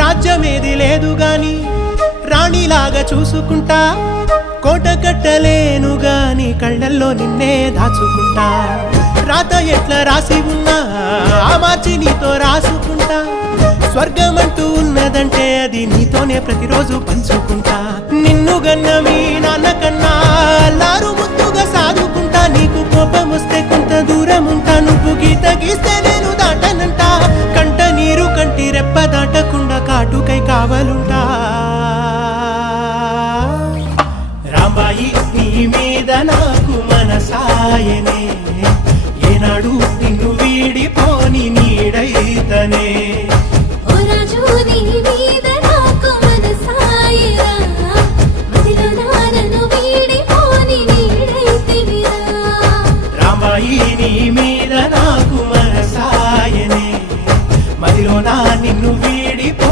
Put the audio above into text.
రాజ్యమేది లేదు గాని రాణిలాగా చూసుకుంటా, కోట కట్టలేను గాని కళ్ళల్లో నిన్నే దాచుకుంటా. రాత ఎట్లా రాసి ఉన్నా ఆ మార్చి నీతో రాసుకుంటా. స్వర్గమంటూ ఉన్నదంటే అది నీతోనే ప్రతిరోజు పంచుకుంటా. నిన్ను గన్న మీ నాన్న కన్నా అల్లారు ముద్దుగా సాదుకుంటా. నీకు కోపం వస్తే కొంత దూరం ఉంటా, నువ్వు గీత గీస్తే నేను దాటనంట. కంట నీరు కంటి రెప్ప దాటకుండా కాటుకై కావలుంటా. రాంబాయి నీ మీద నాకు మనసాయనే, ఏనాడు నిన్ను వీడిపోని నీడైతనే. ఓ రాజు నీ మీద